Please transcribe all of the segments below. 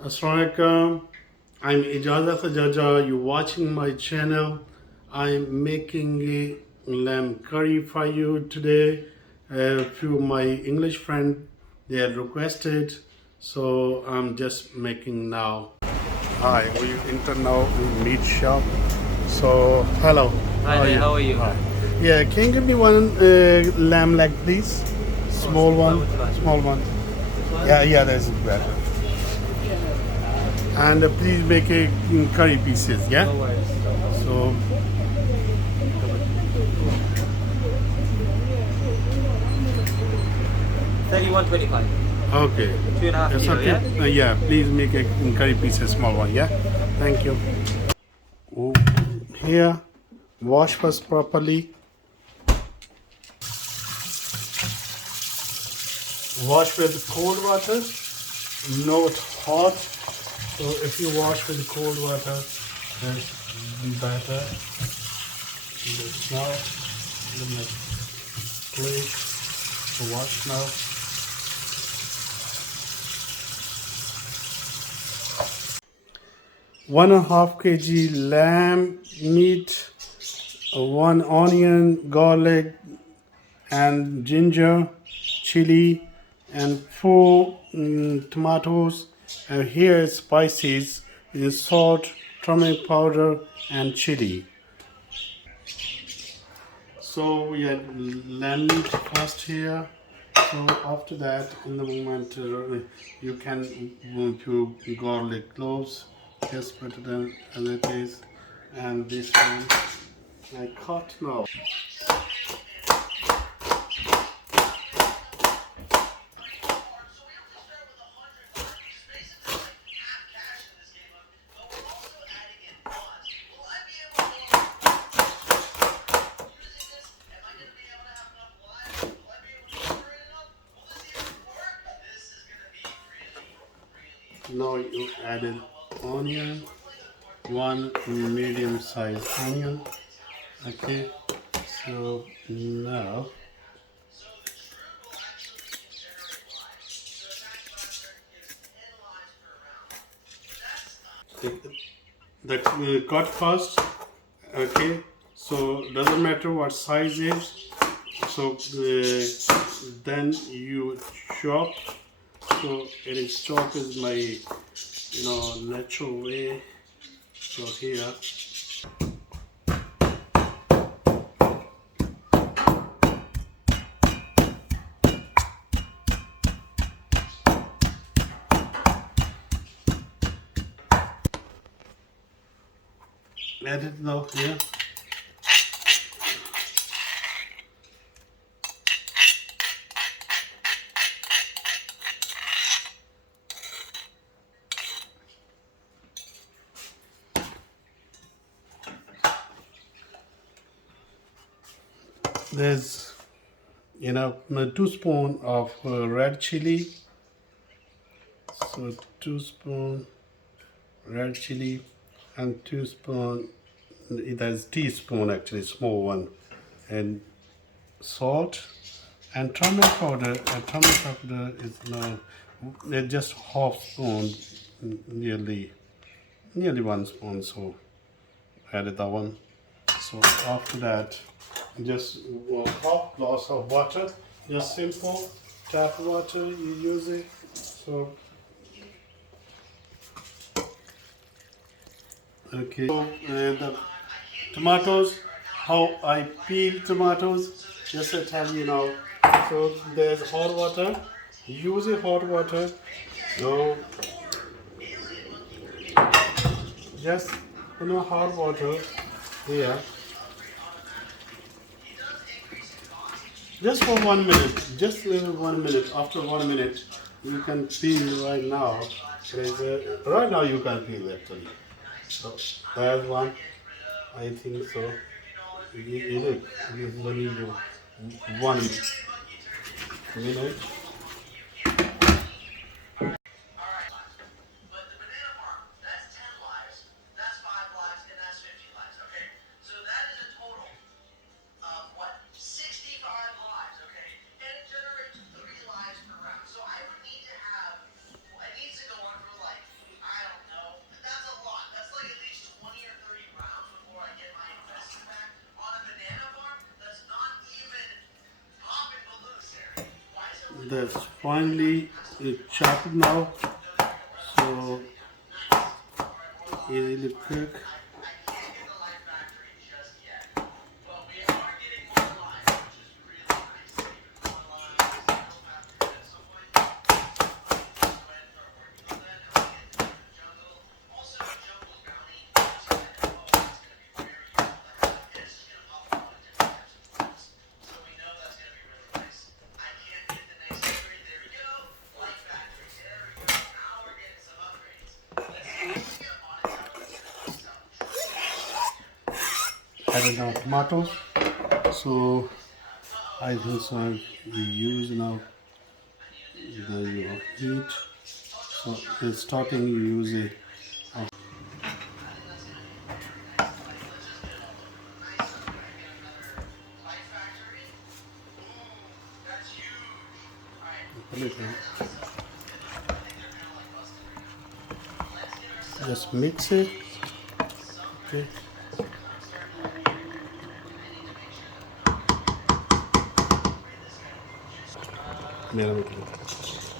Assalamualaikum. I'm Ijaz Akhtar Jajja. You're watching my channel. I'm making a lamb curry for you today. A few of my English friends they had requested, so I'm just making now. Hi, we enter now in meat shop. So hello. Hi there, how are you? Hi. Yeah, can you give me one lamb leg, please? Small one. which one? Small one. This one? Yeah, that's better. And please make a curry pieces, yeah? No worries. So, 31.25. okay. 2.5 That's kilo, okay. yeah? Yeah, please make a curry pieces, small one, yeah? Thank you. Oh, here, wash first properly. Wash with cold water, not hot. So if you wash with cold water, that's better. Just now, let me place to wash now. 1.5 kg lamb meat, one onion, garlic, and ginger, chili, and four tomatoes. And here is spices: is salt, turmeric powder, and chili. So we had lamb meat first here. So after that, in the moment, you can few garlic cloves, just put them as it is, and this one I cut now. Now you added onion, one medium sized onion. Okay, so now the cut first. Okay, so doesn't matter what size is. So then you chop. So it is chop is my natural way. So here. Add it now here. There's 2 spoon of red chili. So 2 spoon red chili and 2 spoon. That's teaspoon actually, small one, and salt and turmeric powder. Turmeric powder is now just half spoon, nearly 1 spoon. So added that one. So after that, just half glass of water, just simple tap water you use it. So okay. So the tomatoes, how I peel tomatoes, just I tell you now. So there's hot water. Use a hot water. So just hot water here. Just for 1 minute. Just 1 minute. After 1 minute, you can peel right now. Right now you can peel actually. So there's one. I think so. You look. This is only 1 minute. that's finally chopped now. So easily cook. Added now tomatoes. So I think so. We use now the heat. So it's starting. You use it. Just mix it. Okay.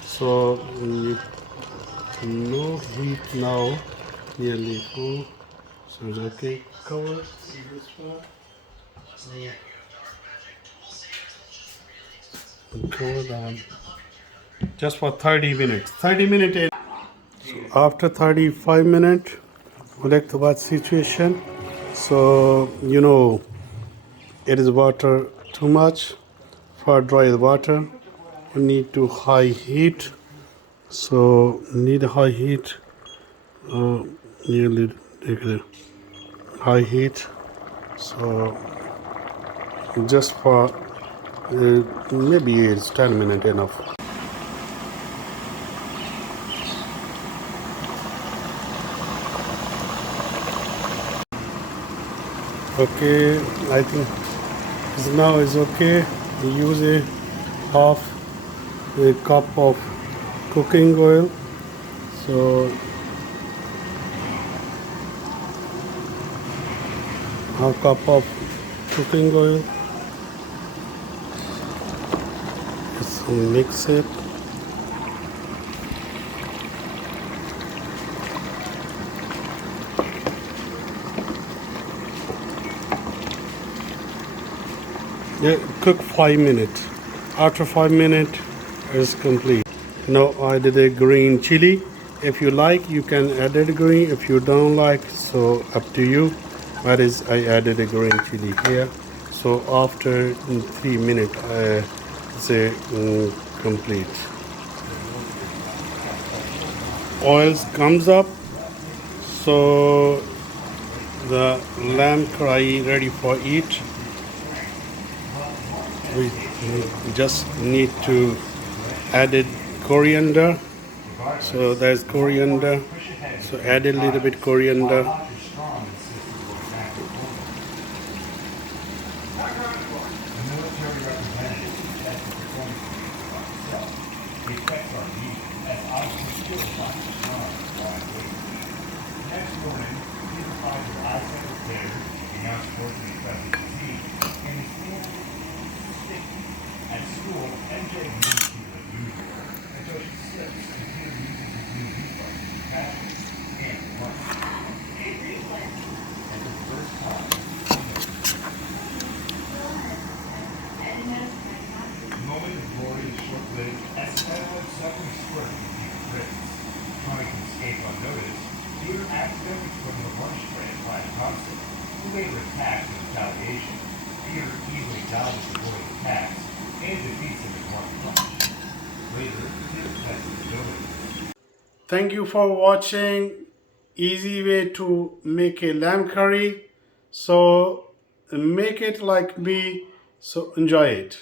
So no heat now. Nearly full. So it's okay. Cover this part. Cover down. Just for 30 minutes. 30 minutes. After 35 minutes, collect the what situation. So it is water too much. For dry water, we need to high heat. So need high heat. Nearly take the high heat. So just for maybe it's 10 minutes enough. Okay, I think now is okay. Use a half a cup of cooking oil. So half cup of cooking oil. Just mix it. Yeah, cook 5 minutes. After 5 minutes, it's complete. Now I did a green chili. If you like, you can add it green. If you don't like, so up to you. That is, I added a green chili here. So after 3 minutes, it's complete. Oils comes up. So the lamb karahi ready for eat. We just need to add it coriander. So there's coriander. So add a little bit coriander. Thank you for watching. Easy way to make a lamb curry. So make it like me. So enjoy it.